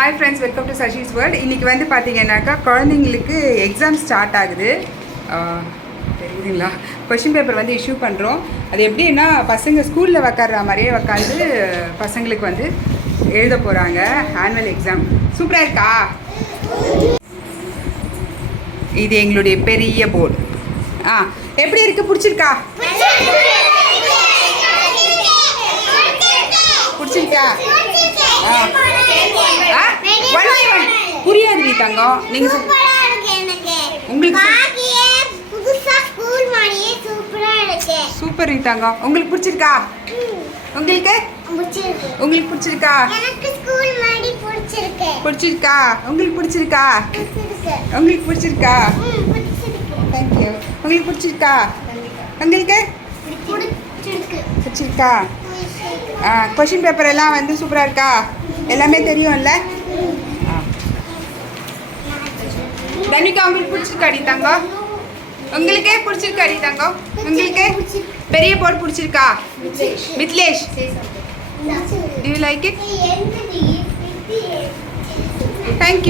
Hi friends, welcome to Sashi's world. இன்றைக்கி வந்து பார்த்தீங்கன்னாக்கா குழந்தைங்களுக்கு எக்ஸாம் ஸ்டார்ட் ஆகுது. தெரியுதுங்களா? கொஷின் பேப்பர் வந்து இஷ்யூ பண்ணுறோம். அது எப்படின்னா பசங்க ஸ்கூலில் உக்கார்ற மாதிரியே உக்காந்து பசங்களுக்கு வந்து எழுத போகிறாங்க ஆனுவல் எக்ஸாம். சூப்பராக இருக்கா? இது எங்களுடைய பெரிய போர்டு. எப்படி இருக்குது? பிடிச்சிருக்கா? பிடிச்சிருக்கா? புரியாது நீ தங்கம். நீங்க உங்களுக்கு சூப்பர் நீ தங்கம். உங்களுக்கு பிடிச்சிருக்கா? உங்களுக்கு உங்களுக்கு பிடிச்சிருக்கா? பிடிச்சிருக்கா? உங்களுக்கு பிடிச்சிருக்கா? உங்களுக்கு பிடிச்சிருக்கா? தேங்க்யூ. உங்களுக்கு பிடிச்சிருக்கா? உங்களுக்கு பிடிச்சிருக்கா? கொஷின் பேப்பர் எல்லாம் வந்து சூப்பராக இருக்கா? எல்லாமே தெரியும்ல? தனிக்கா உங்களுக்கு பிடிச்சிருக்காடி தங்கம்? உங்களுக்கே பிடிச்சிருக்காடி தங்கம்? உங்களுக்கு பெரிய போர்டு பிடிச்சிருக்கா? Mithlesh, do you like it? Thank you.